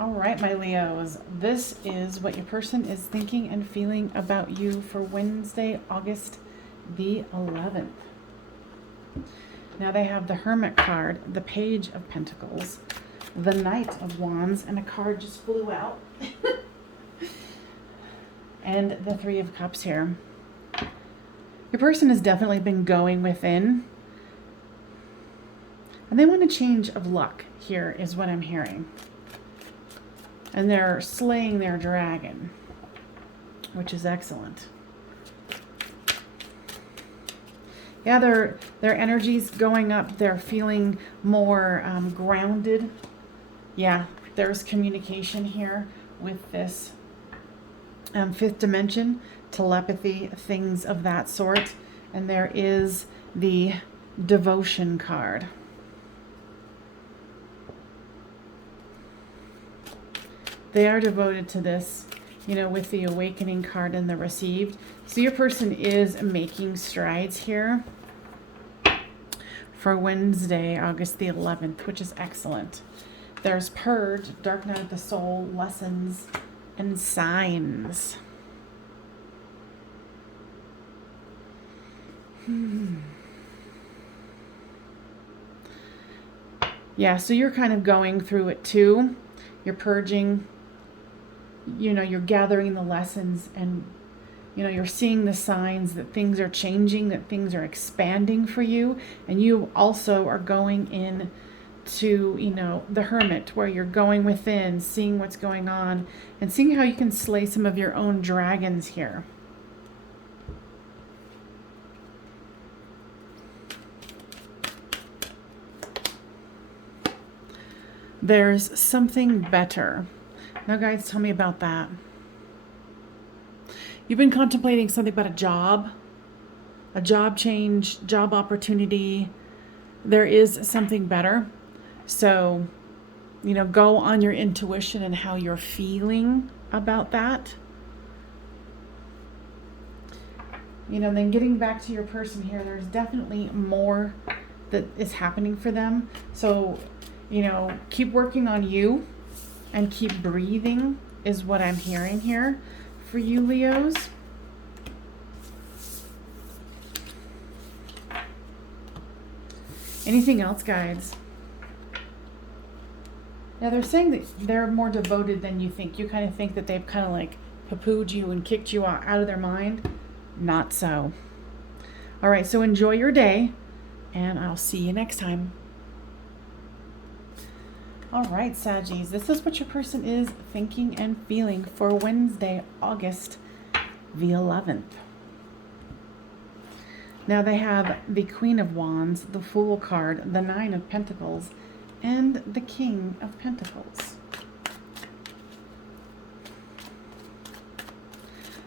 All right, my Leos, this is what your person is thinking and feeling about you for Wednesday, August the 11th. Now they have the Hermit card, the Page of Pentacles, the Knight of Wands, and a card just flew out, and the Three of Cups here. Your person has definitely been going within, and they want a change of luck here is what I'm hearing. And they're slaying their dragon, which is excellent. Yeah, their energy's going up. They're feeling more grounded. Yeah, there's communication here with this fifth dimension, telepathy, things of that sort. And there is the devotion card. They are devoted to this, you know, with the awakening card and the received. So your person is making strides here for Wednesday, August the 11th, which is excellent. There's Purge, Dark Night of the Soul, Lessons, and Signs. Yeah, so you're kind of going through it too. You're purging. You know, you're gathering the lessons, and you know, you're seeing the signs that things are changing, that things are expanding for you. And you also are going in to, you know, the Hermit, where you're going within, seeing what's going on, and seeing how you can slay some of your own dragons here. There's something better. Now, guys, tell me about that. You've been contemplating something about a job change, job opportunity. There is something better. So, you know, go on your intuition and how you're feeling about that. You know, then getting back to your person here, there's definitely more that is happening for them. So, you know, keep working on you. And keep breathing is what I'm hearing here for you, Leos. Anything else, guys? Yeah, they're saying that they're more devoted than you think. You kind of think that they've kind of like poo-pooed you and kicked you out of their mind. Not so. All right, so enjoy your day, and I'll see you next time. All right, Saggies, this is what your person is thinking and feeling for Wednesday, August the 11th. Now they have the Queen of Wands, the Fool card, the Nine of Pentacles, and the King of Pentacles.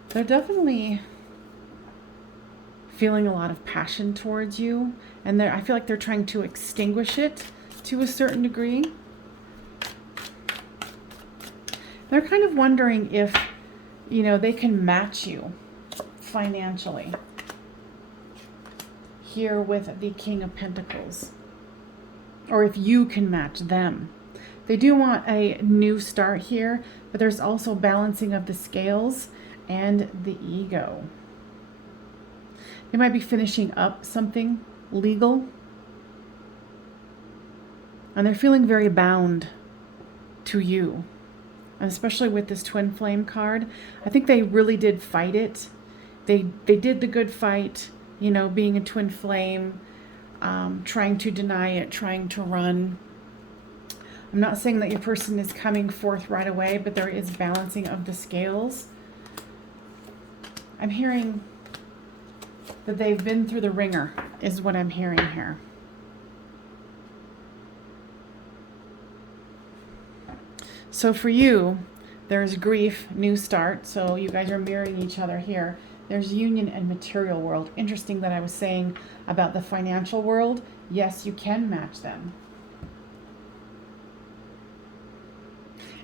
They're definitely feeling a lot of passion towards you, and I feel like they're trying to extinguish it to a certain degree. They're kind of wondering if, you know, they can match you financially here with the King of Pentacles, or if you can match them. They do want a new start here, but there's also balancing of the scales and the ego. They might be finishing up something legal, and they're feeling very bound to you. And especially with this twin flame card, I think they really did fight it. They did the good fight, you know, being a twin flame, trying to deny it, trying to run. I'm not saying that your person is coming forth right away, but there is balancing of the scales. I'm hearing that they've been through the ringer, is what I'm hearing here. So for you, there's grief, new start. So you guys are mirroring each other here. There's union and material world. Interesting that I was saying about the financial world. Yes, you can match them.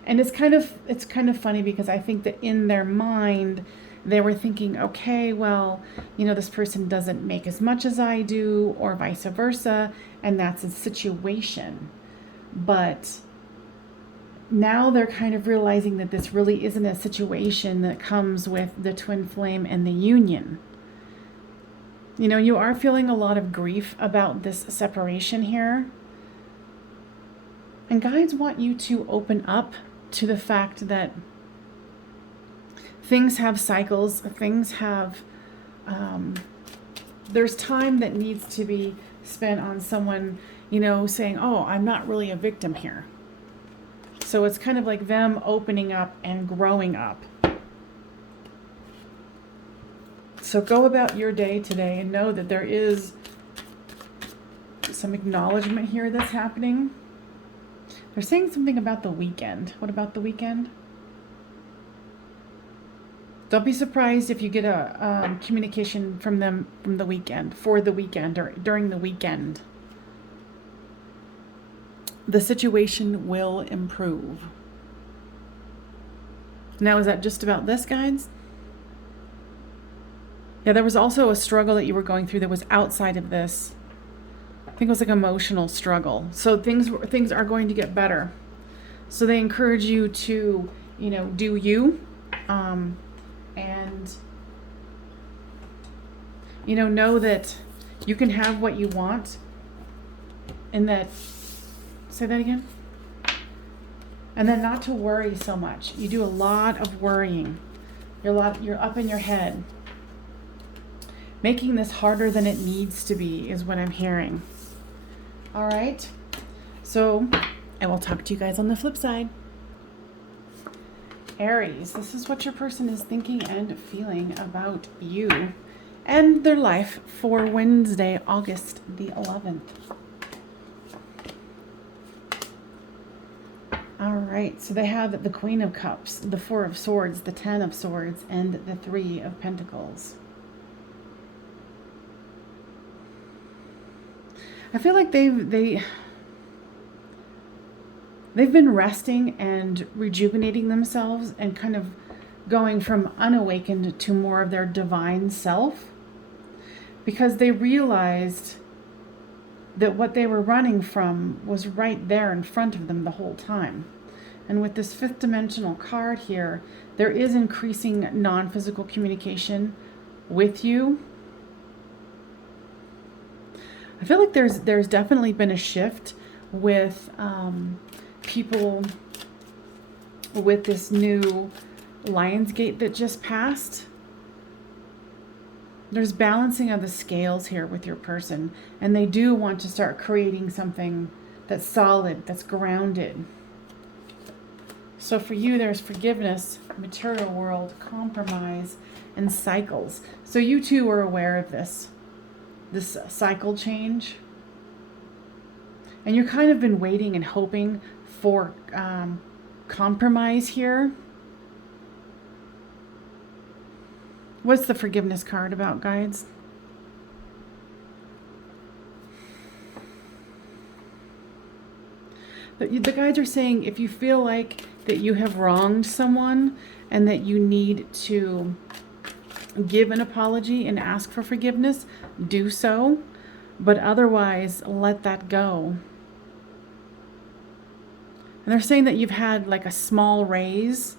And it's kind of funny because I think that in their mind, they were thinking, okay, well, you know, this person doesn't make as much as I do, or vice versa, and that's a situation. But now they're kind of realizing that this really isn't a situation that comes with the twin flame and the union. You know, you are feeling a lot of grief about this separation here. And guides want you to open up to the fact that things have cycles, things have, there's time that needs to be spent on someone, you know, saying, oh, I'm not really a victim here. So it's kind of like them opening up and growing up. So go about your day today and know that there is some acknowledgement here that's happening. They're saying something about the weekend. What about the weekend? Don't be surprised if you get a communication from them from the weekend, for the weekend, or during the weekend. The situation will improve. Now, is that just about this, guys? Yeah, there was also a struggle that you were going through that was outside of this. I think it was like emotional struggle. So things are going to get better. So they encourage you to, you know, do you, and you know that you can have what you want, and that, say that again, and then not to worry so much. You do a lot of worrying. You're up in your head. Making this harder than it needs to be is what I'm hearing. All right. So I will talk to you guys on the flip side. Aries, this is what your person is thinking and feeling about you and their life for Wednesday, August the 11th. All right, so they have the Queen of Cups, the Four of Swords, the Ten of Swords, and the Three of Pentacles. I feel like they've been resting and rejuvenating themselves and kind of going from unawakened to more of their divine self, because they realized that what they were running from was right there in front of them the whole time. And with this fifth dimensional card here, there is increasing non-physical communication with you. I feel like there's definitely been a shift with people with this new Lionsgate that just passed. There's balancing of the scales here with your person, and they do want to start creating something that's solid, that's grounded. So for you, there's forgiveness, material world, compromise, and cycles. So you too are aware of this cycle change. And you've kind of been waiting and hoping for compromise here. What's the forgiveness card about, guides? The guides are saying if you feel like that you have wronged someone and that you need to give an apology and ask for forgiveness, do so. But otherwise, let that go. And they're saying that you've had like a small raise,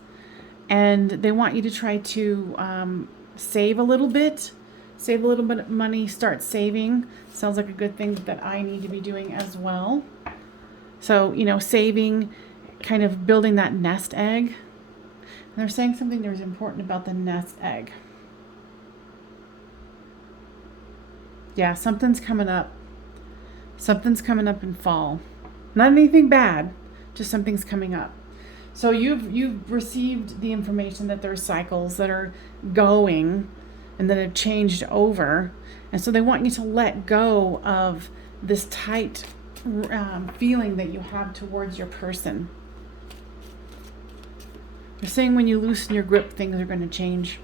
and they want you to try to save a little bit of money, start saving. Sounds like a good thing that I need to be doing as well. So, you know, saving, kind of building that nest egg. And they're saying something that's important about the nest egg. Yeah, something's coming up. Something's coming up in fall. Not anything bad, just something's coming up. So you've received the information that there's cycles that are going and that have changed over. And so they want you to let go of this tight feeling that you have towards your person. They're saying when you loosen your grip, things are going to change.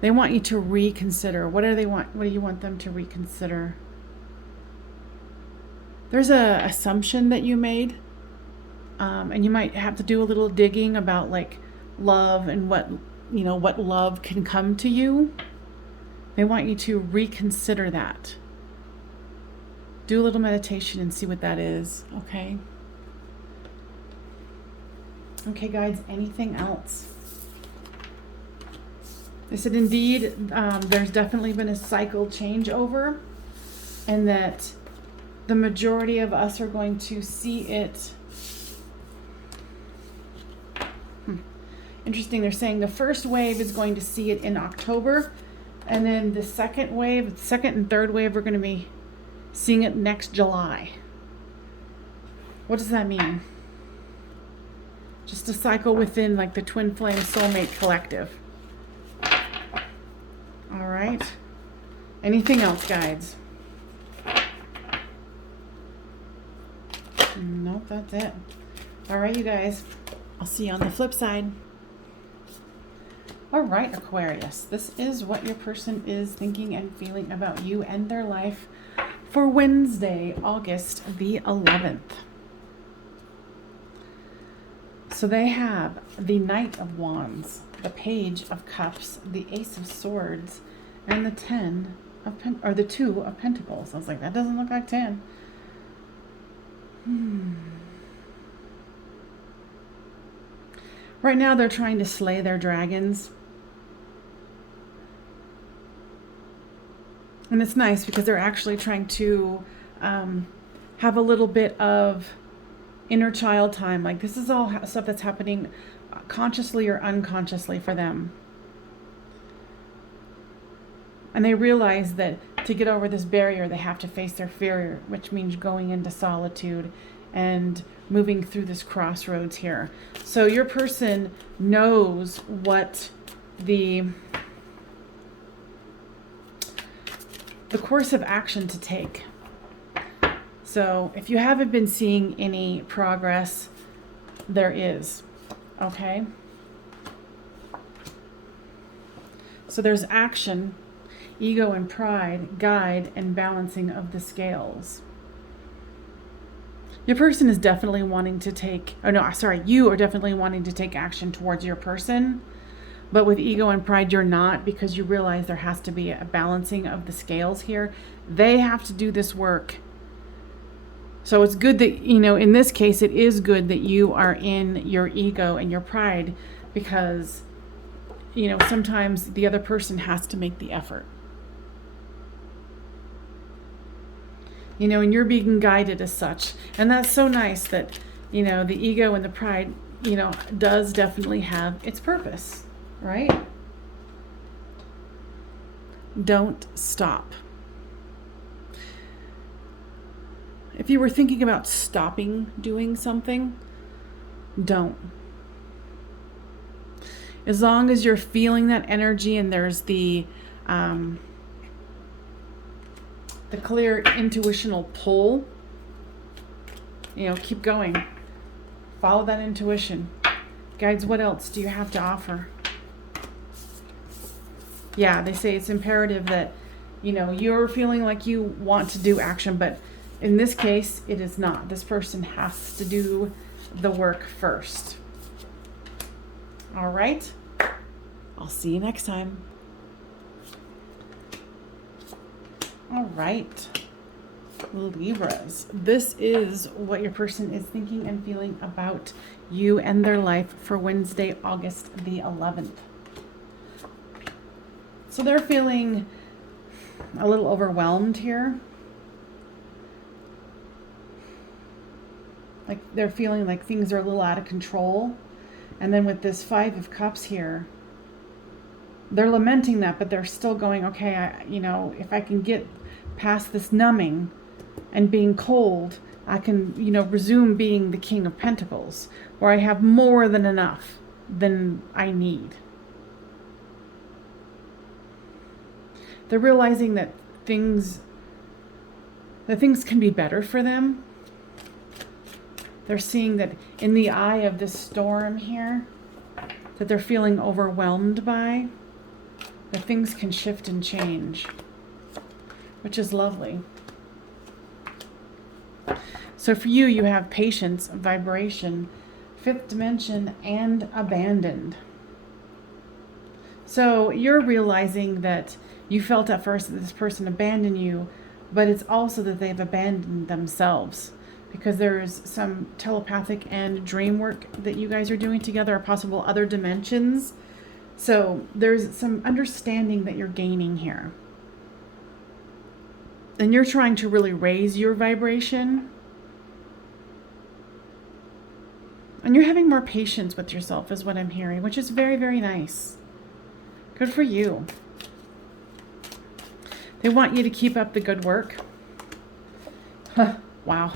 They want you to reconsider. What do you want them to reconsider? There's a assumption that you made, and you might have to do a little digging about like love and what love can come to you. They want you to reconsider that. Do a little meditation and see what that is, okay? Okay, guys, anything else? They said, indeed, there's definitely been a cycle changeover, and that the majority of us are going to see it. Interesting, they're saying the first wave is going to see it in October, and then the second wave, second and third wave, we're going to be seeing it next July. What does that mean? Just a cycle within like the twin flame soulmate collective. All right. Anything else, guides? Nope, that's it. All right, you guys. I'll see you on the flip side. All right, Aquarius. This is what your person is thinking and feeling about you and their life for Wednesday, August the 11th. So they have the Knight of Wands, the Page of Cups, the Ace of Swords, and the 10 of the 2 of Pentacles. I was like, that doesn't look like 10. Right now they're trying to slay their dragons. And it's nice because they're actually trying to have a little bit of inner child time. Like, this is all stuff that's happening consciously or unconsciously for them. And they realize that to get over this barrier, they have to face their fear, which means going into solitude and moving through this crossroads here. So your person knows what the course of action to take. So if you haven't been seeing any progress, there is. Okay? So there's action, ego and pride, guide, and balancing of the scales. Your person is definitely wanting to take, you are definitely wanting to take action towards your person. But with ego and pride, you're not, because you realize there has to be a balancing of the scales here. They have to do this work. So it's good that, in this case, it is good that you are in your ego and your pride, because, sometimes the other person has to make the effort. And you're being guided as such. And that's so nice that, the ego and the pride, does definitely have its purpose. Right? Don't stop. If you were thinking about stopping doing something, don't. As long as you're feeling that energy and there's the clear intuitional pull, keep going. Follow that intuition. Guides, what else do you have to offer? Yeah, they say it's imperative that, you're feeling like you want to do action, but in this case, it is not. This person has to do the work first. All right. I'll see you next time. All right. Libras. This is what your person is thinking and feeling about you and their life for Wednesday, August the 11th. So they're feeling a little overwhelmed here. Like they're feeling like things are a little out of control. And then with this 5 of Cups here, they're lamenting that, but they're still going, okay, if I can get past this numbing and being cold, I can, resume being the King of Pentacles, where I have more than enough than I need. They're realizing that things can be better for them. They're seeing that in the eye of this storm here, that they're feeling overwhelmed by, that things can shift and change, which is lovely. So for you, you have patience, vibration, 5th dimension, and abandoned. So you're realizing that you felt at first that this person abandoned you, but it's also that they've abandoned themselves. because there's some telepathic and dream work that you guys are doing together, or possible other dimensions. So there's some understanding that you're gaining here. And you're trying to really raise your vibration. And you're having more patience with yourself is what I'm hearing, which is very, very nice. Good for you. They want you to keep up the good work. Huh, wow.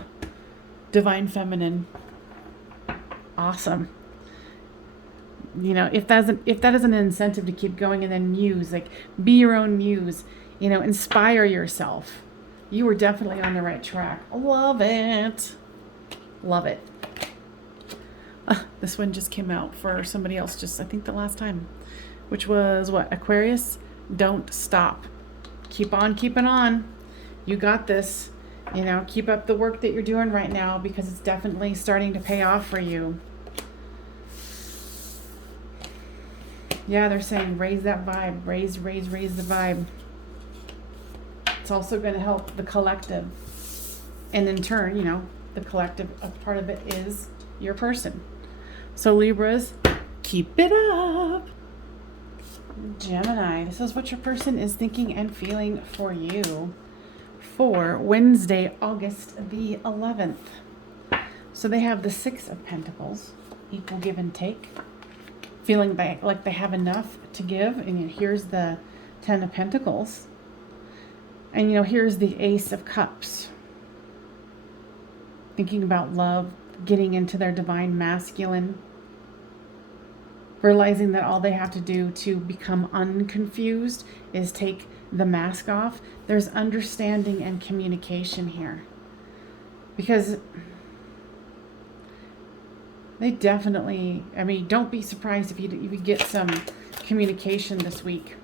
Divine Feminine. Awesome. You know, if that is an incentive to keep going, and then muse, like be your own muse, you know, inspire yourself. You were definitely on the right track. Love it. Love it. This one just came out for somebody else just, I think, the last time, which was what? Aquarius, don't stop. Keep on keeping on. You got this. You know, keep up the work that you're doing right now, because it's definitely starting to pay off for you. Yeah, they're saying raise that vibe. Raise the vibe. It's also going to help the collective. And in turn, you know, the collective, a part of it is your person. So Libras, keep it up. Gemini, this is what your person is thinking and feeling for you for Wednesday, August the 11th. So they have the Six of Pentacles, equal give and take, feeling like they have enough to give. And here's the Ten of Pentacles. And, you know, here's the Ace of Cups. Thinking about love, getting into their divine masculine, realizing that all they have to do to become unconfused is take the mask off. There's understanding and communication here, because they definitely, I mean, don't be surprised if you get some communication this week.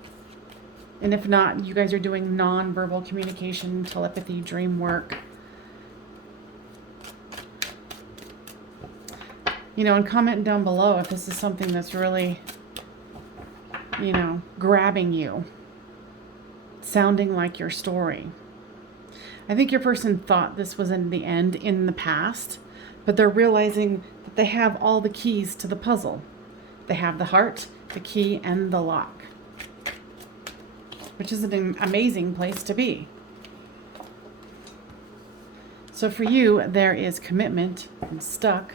And if not, you guys are doing non-verbal communication, telepathy, dream work. You know, and comment down below if this is something that's really, you know, grabbing you, sounding like your story. I think your person thought this was in the end in the past, but they're realizing that they have all the keys to the puzzle. They have the heart, the key, and the lock, which is an amazing place to be. So for you, there is commitment and stuck,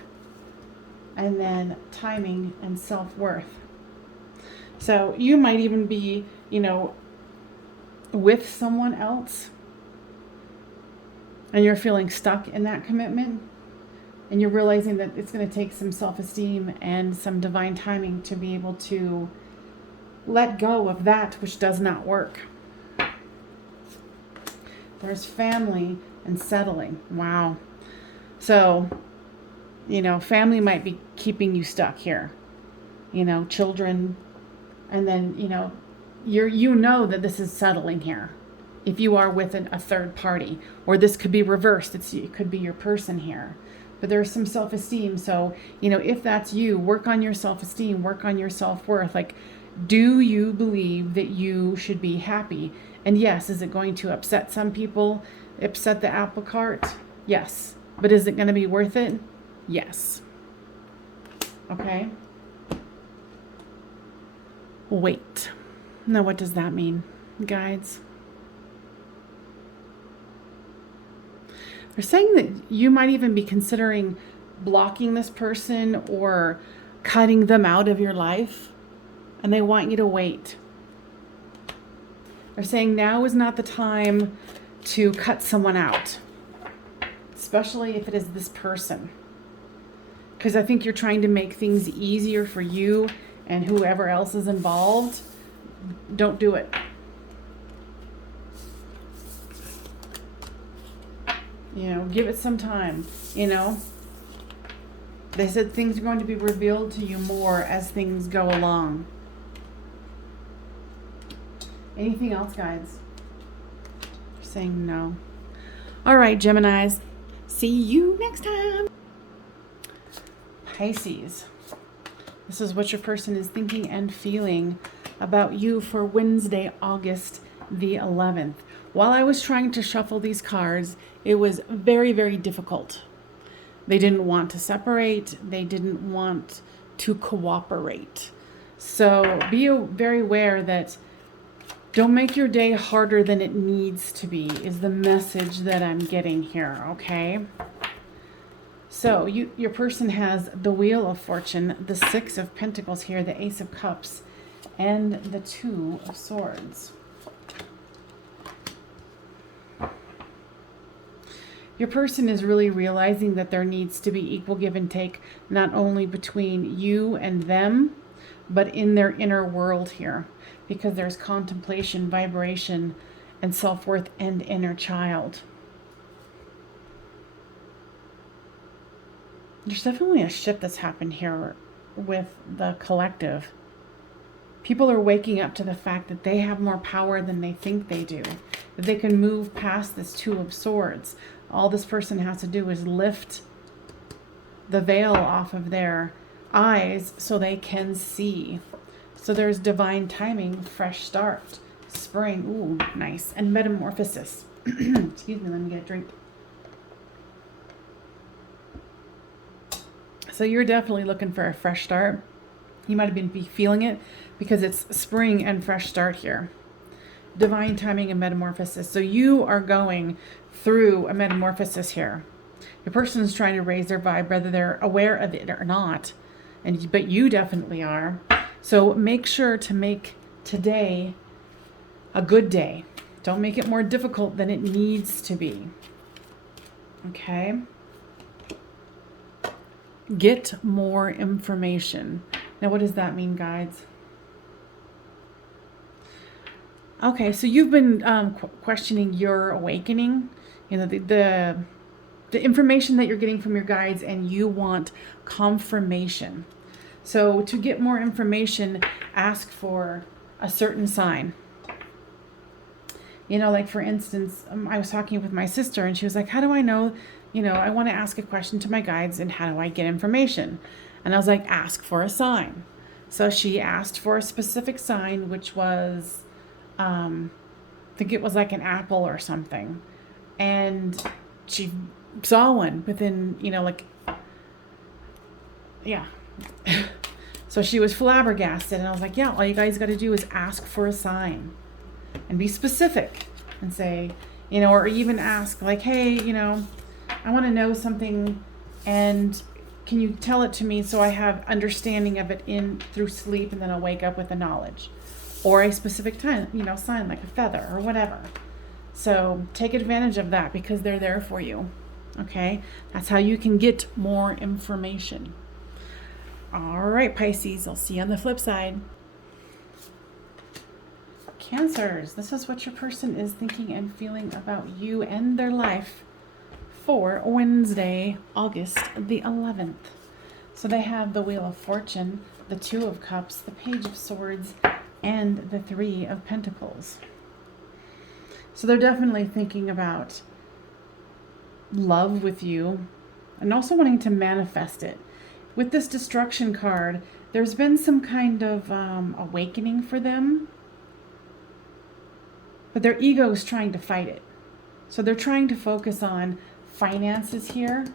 and then timing and self-worth. So you might even be, you know, with someone else, and you're feeling stuck in that commitment, and you're realizing that it's going to take some self-esteem and some divine timing to be able to let go of that which does not work. There's family and settling. Wow. So, you know, family might be keeping you stuck here. You know, children, and then, you know, you know that this is settling here. If you are with a third party, or this could be reversed, it could be your person here. But there's some self-esteem. So, you know, if that's you, work on your self-esteem, work on your self-worth. Like, do you believe that you should be happy? And yes, is it going to upset some people, upset the apple cart? Yes. But is it going to be worth it? Yes. Okay. Wait. Now, what does that mean, guides? They're saying that you might even be considering blocking this person or cutting them out of your life, and they want you to wait. They're saying now is not the time to cut someone out, especially if it is this person, because I think you're trying to make things easier for you and whoever else is involved. Don't do it. You know, give it some time. You know, they said things are going to be revealed to you more as things go along. Anything else, guys? They're saying no. All right, Geminis. See you next time. Pisces. This is what your person is thinking and feeling about you for Wednesday, August the 11th. While I was trying to shuffle these cards, it was very, very difficult They didn't want to separate. They didn't want to cooperate. So be very aware that don't make your day harder than it needs to be, is the message that I'm getting here, okay? So your person has the Wheel of Fortune, the Six of Pentacles here, the Ace of Cups, and the Two of Swords. Your person is really realizing that there needs to be equal give and take, not only between you and them, but in their inner world here, because there's contemplation, vibration, and self-worth and inner child. There's definitely a shift that's happened here with the collective. People are waking up to the fact that they have more power than they think they do, that they can move past this Two of Swords. All this person has to do is lift the veil off of their eyes so they can see. So there's divine timing, fresh start, spring, ooh, nice, and metamorphosis. Excuse me, let me get a drink. So you're definitely looking for a fresh start. You might have been feeling it because it's spring and fresh start here. Divine timing and metamorphosis. So you are going through a metamorphosis here. Your person is trying to raise their vibe, whether they're aware of it or not. But you definitely are. So make sure to make today a good day. Don't make it more difficult than it needs to be. Okay? Get more information. Now, what does that mean, guides? Okay, so you've been questioning your awakening, you know, the information that you're getting from your guides, and you want confirmation. So to get more information, ask for a certain sign. You know, like for instance, I was talking with my sister and she was like, how do I know, you know, I want to ask a question to my guides and how do I get information? And I was like, ask for a sign. So she asked for a specific sign, which was, I think it was like an apple or something. And she saw one within, you know, like, yeah. So she was flabbergasted. And I was like, yeah, all you guys got to do is ask for a sign. And be specific and say, you know, or even ask like, hey, you know, I want to know something and can you tell it to me so I have understanding of it in through sleep and then I'll wake up with the knowledge, or a specific time, you know, sign like a feather or whatever. So take advantage of that because they're there for you. Okay. That's how you can get more information. All right, Pisces, I'll see you on the flip side. Cancers, this is what your person is thinking and feeling about you and their life for Wednesday, August the 11th. So they have the Wheel of Fortune, the Two of Cups, the Page of Swords, and the Three of Pentacles. So they're definitely thinking about love with you and also wanting to manifest it. With this Destruction card, there's been some kind of awakening for them. But their ego is trying to fight it. So they're trying to focus on finances here.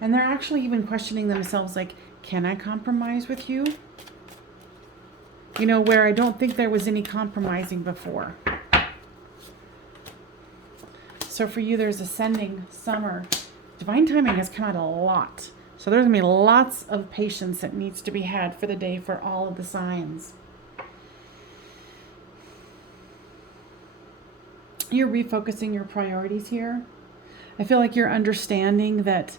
And they're actually even questioning themselves like, can I compromise with you? You know, where I don't think there was any compromising before. So for you, there's ascending summer. Divine timing has come out a lot. So there's going to be lots of patience that needs to be had for the day for all of the signs. You're refocusing your priorities here. I feel like you're understanding that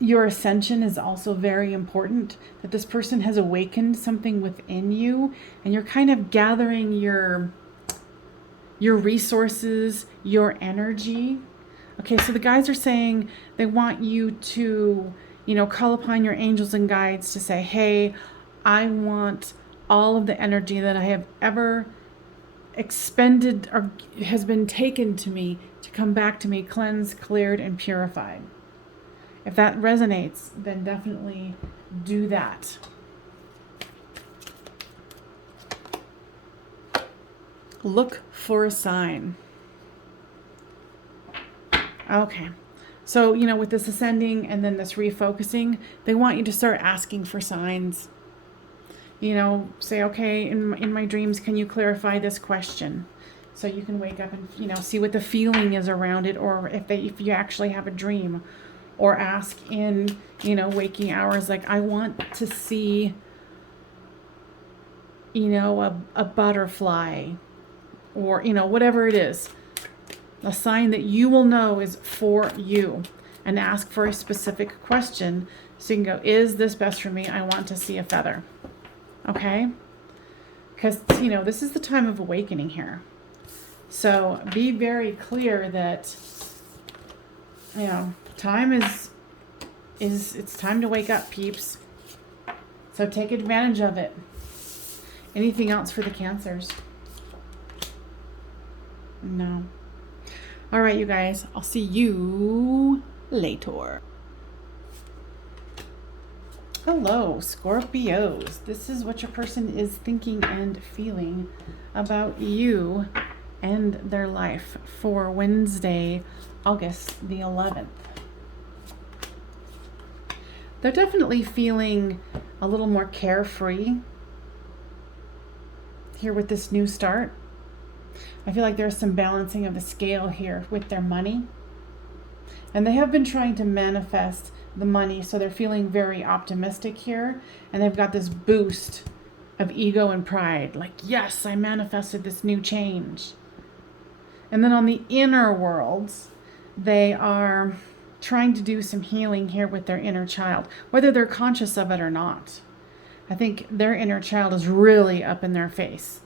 your ascension is also very important, that this person has awakened something within you, and you're kind of gathering your resources, your energy. Okay, so the guides are saying they want you to, you know, call upon your angels and guides to say, hey, I want all of the energy that I have ever expended or has been taken to me to come back to me cleansed, cleared, and purified. If that resonates, then definitely do that. Look for a sign. Okay. So, you know, with this ascending and then this refocusing, they want you to start asking for signs. You know, say, okay, in my dreams, can you clarify this question? So you can wake up and, you know, see what the feeling is around it, or if you actually have a dream, or ask in, you know, waking hours, like, I want to see, you know, a butterfly, or, you know, whatever it is, a sign that you will know is for you, and ask for a specific question so you can go, is this best for me? I want to see a feather. Okay? Because, you know, this is the time of awakening here. So be very clear that, you know, time is it's time to wake up, peeps. So take advantage of it. Anything else for the Cancers? No. All right, you guys. I'll see you later. Hello, Scorpios. This is what your person is thinking and feeling about you and their life for Wednesday, August the 11th. They're definitely feeling a little more carefree here with this new start. I feel like there's some balancing of the scale here with their money. And they have been trying to manifest the money, so they're feeling very optimistic here. And they've got this boost of ego and pride. Like, yes, I manifested this new change. And then on the inner worlds, they are trying to do some healing here with their inner child, whether they're conscious of it or not. I think their inner child is really up in their face.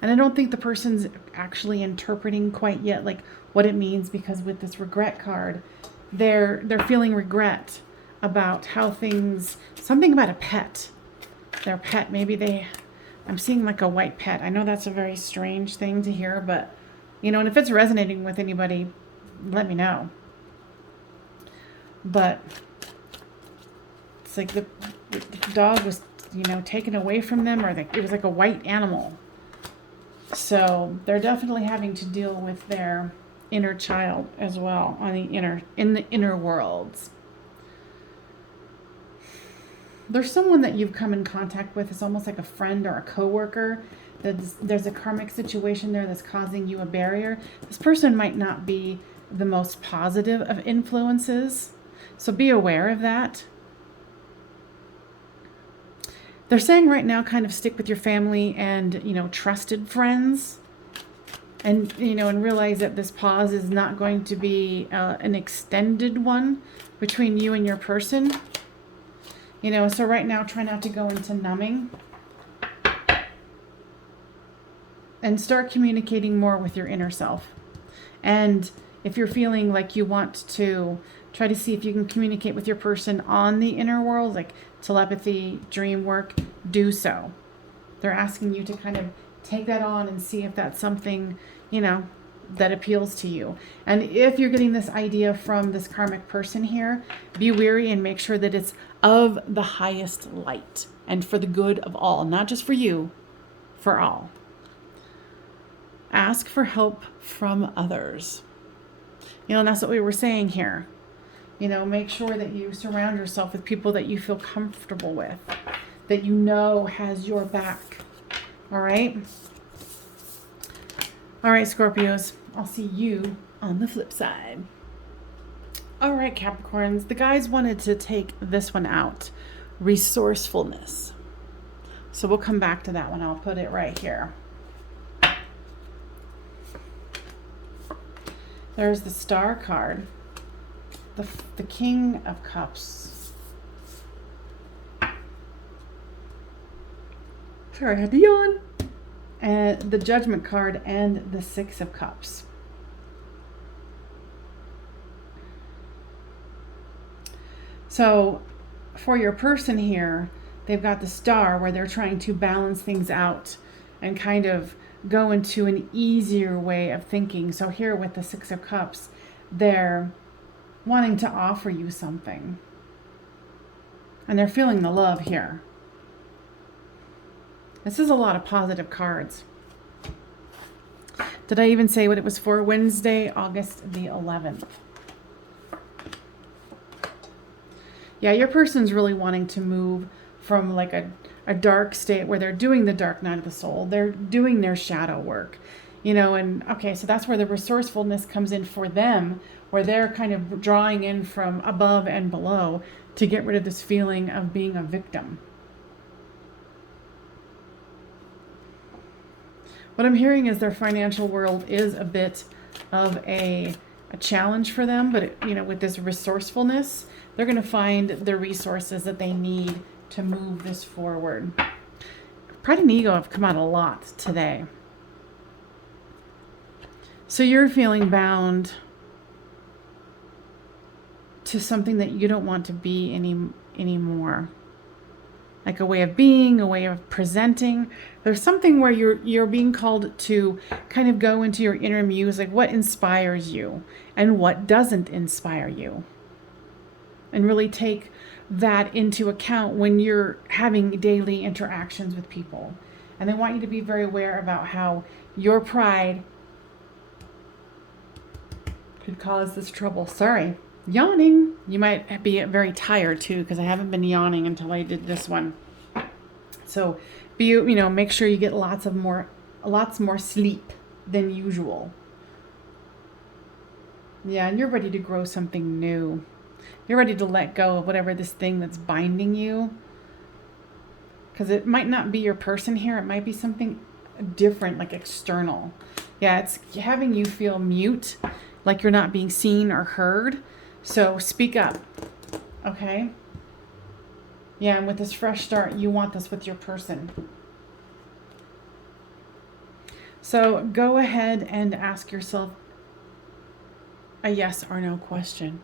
And I don't think the person's actually interpreting quite yet, like, what it means, because with this regret card, they're feeling regret about how things, something about a pet. Their pet, maybe I'm seeing like a white pet. I know that's a very strange thing to hear, but, you know, and if it's resonating with anybody, let me know. But it's like the dog was, you know, taken away from them, or it was like a white animal. So they're definitely having to deal with their inner child as well in the inner worlds. There's someone that you've come in contact with. It's almost like a friend or a coworker. There's a karmic situation there that's causing you a barrier. This person might not be the most positive of influences, so be aware of that. They're saying right now, kind of stick with your family and, you know, trusted friends, and, you know, and realize that this pause is not going to be an extended one between you and your person. You know, so right now, try not to go into numbing and start communicating more with your inner self. And if you're feeling like you want to, try to see if you can communicate with your person on the inner world, like telepathy, dream work, do so. They're asking you to kind of take that on and see if that's something, you know, that appeals to you. And if you're getting this idea from this karmic person here, be wary and make sure that it's of the highest light and for the good of all, not just for you, for all. Ask for help from others. You know, and that's what we were saying here. You know, make sure that you surround yourself with people that you feel comfortable with, that you know has your back. All right? All right, Scorpios, I'll see you on the flip side. All right, Capricorns, the guys wanted to take this one out, resourcefulness. So we'll come back to that one. I'll put it right here. There's the Star card, the King of Cups. Sorry, I had to yawn. And the Judgment card and the Six of Cups. So for your person here, they've got the Star where they're trying to balance things out and kind of go into an easier way of thinking. So here with the Six of Cups, they're wanting to offer you something. And they're feeling the love here. This is a lot of positive cards. Did I even say what it was for? Wednesday, August the 11th. Yeah, your person's really wanting to move from like a dark state where they're doing the dark night of the soul. They're doing their shadow work, you know, and okay, so that's where the resourcefulness comes in for them, where they're kind of drawing in from above and below to get rid of this feeling of being a victim. What I'm hearing is their financial world is a bit of a challenge for them, but it, you know, with this resourcefulness, they're going to find the resources that they need to move this forward. Pride and ego have come out a lot today. So you're feeling bound to something that you don't want to be anymore. Like a way of being, a way of presenting. There's something where you're being called to kind of go into your inner muse, like what inspires you and what doesn't inspire you. And really take that into account when you're having daily interactions with people. And they want you to be very aware about how your pride could cause this trouble. Sorry, yawning. You might be very tired too, because I haven't been yawning until I did this one. So make sure you get lots more sleep than usual. Yeah, and you're ready to grow something new. You're ready to let go of whatever this thing that's binding you. Because it might not be your person here. It might be something different, like external. Yeah, it's having you feel mute, like you're not being seen or heard. So speak up, okay? Yeah, and with this fresh start, you want this with your person. So go ahead and ask yourself a yes or no question.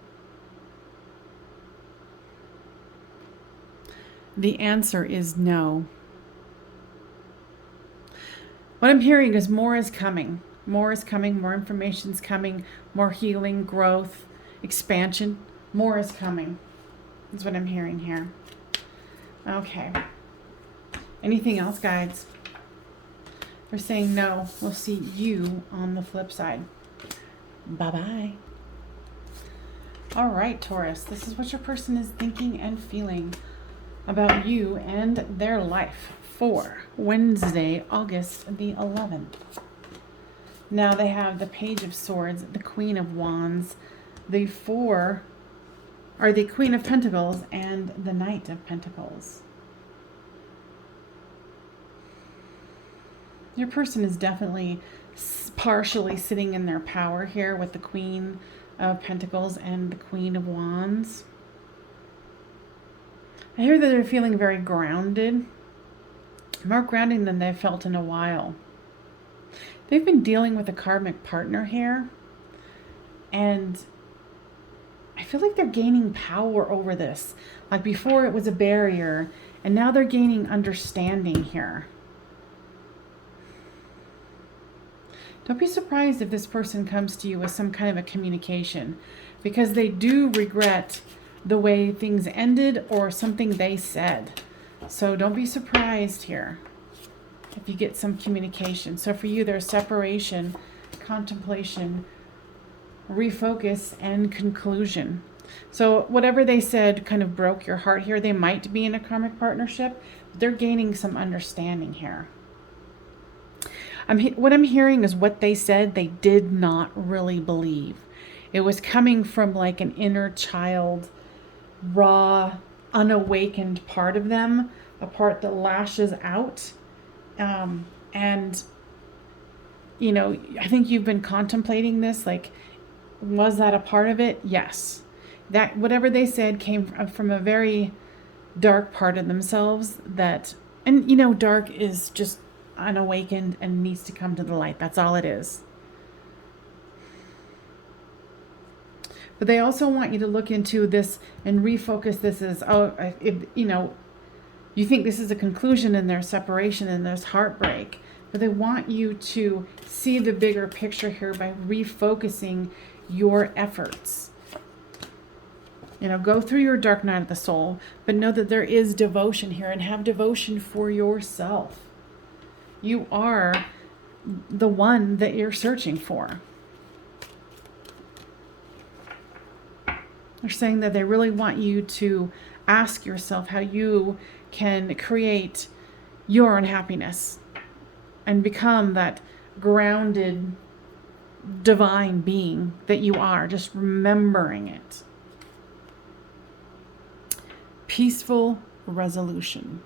The answer is no. What I'm hearing is more is coming. More is coming, more information is coming, more healing, growth, expansion. More is coming. That's what I'm hearing here. Okay. Anything else, guides? They're saying no. We'll see you on the flip side. Bye-bye. All right, Taurus. This is what your person is thinking and feeling about you and their life for Wednesday, August the 11th. Now they have the Page of Swords, the Queen of Wands, the Queen of Pentacles, and the Knight of Pentacles. Your person is definitely partially sitting in their power here with the Queen of Pentacles and the Queen of Wands. I hear that they're feeling very grounded, more grounding than they've felt in a while. They've been dealing with a karmic partner here, and I feel like they're gaining power over this. Like before it was a barrier, and now they're gaining understanding here. Don't be surprised if this person comes to you with some kind of a communication, because they do regret the way things ended or something they said. So don't be surprised here if you get some communication. So for you, there's separation, contemplation, refocus, and conclusion. So whatever they said kind of broke your heart here. They might be in a karmic partnership. They're gaining some understanding here. What I'm hearing is what they said they did not really believe. It was coming from like an inner child, raw, unawakened part of them, a part that lashes out. And, you know, I think you've been contemplating this, like, was that a part of it? Yes. That whatever they said came from a very dark part of themselves that, and, you know, dark is just unawakened and needs to come to the light. That's all it is. But they also want you to look into this and refocus this as, you think this is a conclusion in their separation and there's heartbreak. But they want you to see the bigger picture here by refocusing your efforts. You know, go through your dark night of the soul, but know that there is devotion here, and have devotion for yourself. You are the one that you're searching for. They're saying that they really want you to ask yourself how you can create your own happiness and become that grounded, divine being that you are, just remembering it. Peaceful resolution.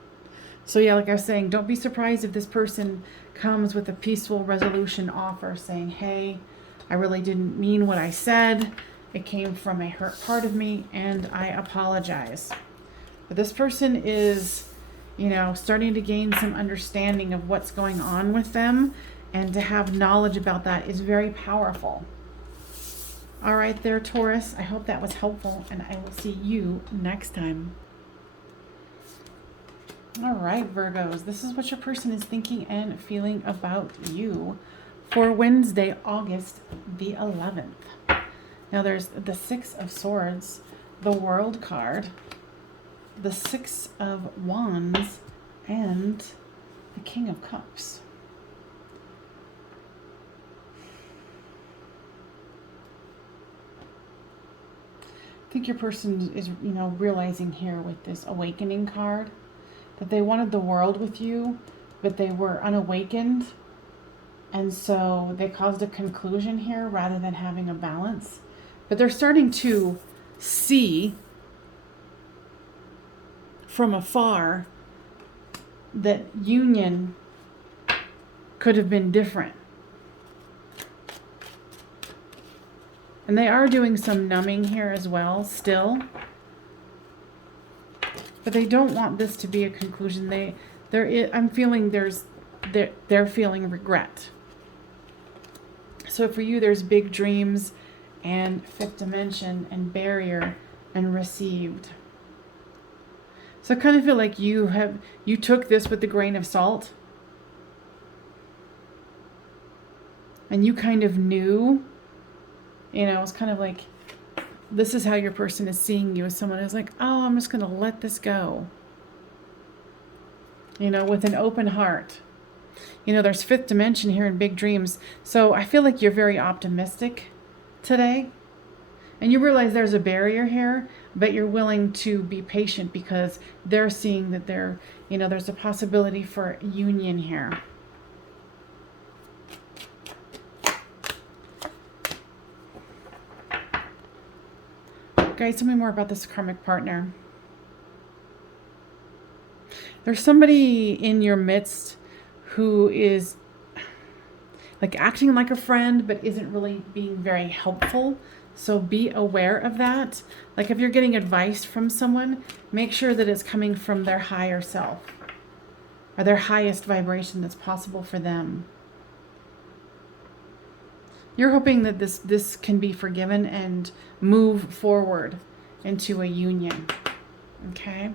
So yeah, like I was saying, don't be surprised if this person comes with a peaceful resolution offer saying, hey, I really didn't mean what I said. It came from a hurt part of me and I apologize. But this person is, starting to gain some understanding of what's going on with them, and to have knowledge about that is very powerful. All right there, Taurus, I hope that was helpful, and I will see you next time. All right, Virgos, this is what your person is thinking and feeling about you for Wednesday, August the 11th. Now there's the Six of Swords, the World card, the Six of Wands, and the King of Cups. I think your person is, realizing here with this Awakening card that they wanted the world with you, but they were unawakened. And so they caused a conclusion here rather than having a balance. But they're starting to see from afar that union could have been different. And they are doing some numbing here as well, still. But they don't want this to be a conclusion. I'm feeling they're feeling regret. So for you, there's big dreams and fifth dimension and barrier and received. So I kind of feel like you took this with a grain of salt. And you kind of knew, it's kind of like, this is how your person is seeing you, as someone who's like, oh, I'm just going to let this go. With an open heart. There's fifth dimension here in big dreams. So I feel like you're very optimistic today. And you realize there's a barrier here, but you're willing to be patient because they're seeing that there's a possibility for union here. Guys, tell me more about this karmic partner. There's somebody in your midst who is like acting like a friend, but isn't really being very helpful. So be aware of that. Like if you're getting advice from someone, make sure that it's coming from their higher self or their highest vibration that's possible for them. You're hoping that this can be forgiven and move forward into a union. Okay?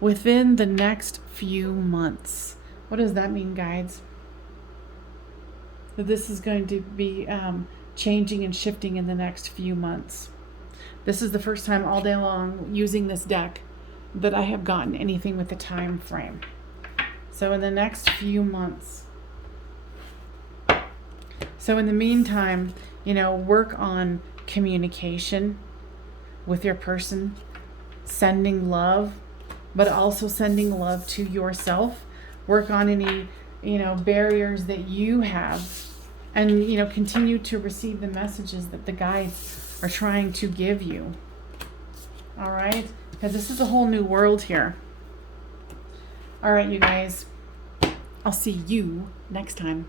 Within the next few months. What does that mean, guides? That this is going to be changing and shifting in the next few months. This is the first time all day long using this deck that I have gotten anything with a time frame. So in the next few months. So in the meantime, work on communication with your person, sending love, but also sending love to yourself. Work on any, barriers that you have, and, continue to receive the messages that the guides are trying to give you. All right? Because this is a whole new world here. All right, you guys. I'll see you next time.